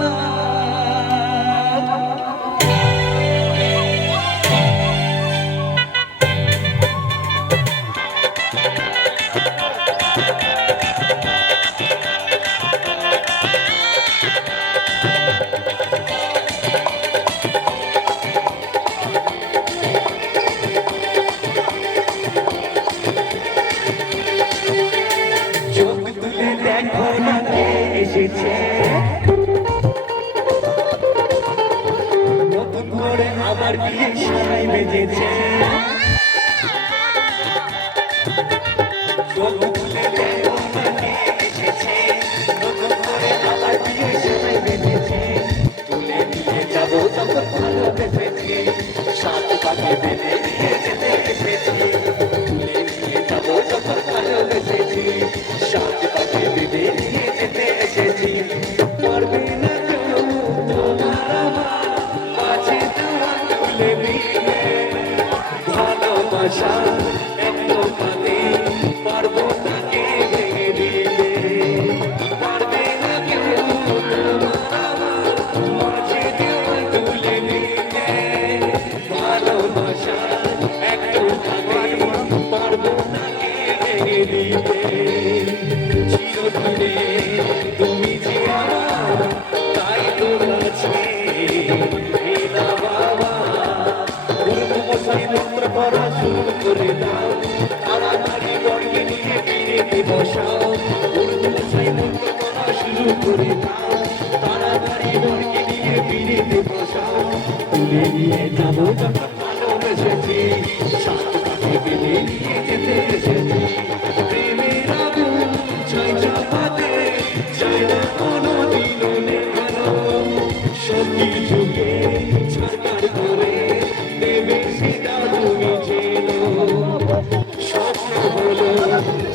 না। চোখ তুলে দেখো না কে এসেছে, নতুন করে আবার বিয়ে সানাই বেজেছে। চোখ তুলে দেখো না কে এসেছে, নতুন করে আবার বিয়ে সানাই বেজেছে। তুলে নিয়ে যাবো যখন ভালোবেসেছি, সাত পাকে বেঁধে নিয়ে যেতে এসেছি। তুলে নিয়ে যাবো যখন ভালোবেসেছি, সাত পাকে বেঁধে নিয়ে যেতে এসেছি। পারবে না কেউ তোমার আমার মাঝে দুয়ার খুলে দিতে, ভালোবাসা একটুখানি পারবো না কে ভেঙে দিতে। পারবে না কেউ তোমার আমার মাঝে দুয়ার খুলে দিতে, ভালোবাসা একটুখানি পারবো না কে ভেঙে দিতে। চিরদিনে তুমি যে আমার, তাই তো কাছে এলা বাবা। গুরু মশাই মন্ত্র পড়া শুরু করে দাও, তাড়াতাড়ি গড়িয়ে নিয়ে ফিরে বসাও। গুরু মশাই মন্ত্র পড়া শুরু করে দাও।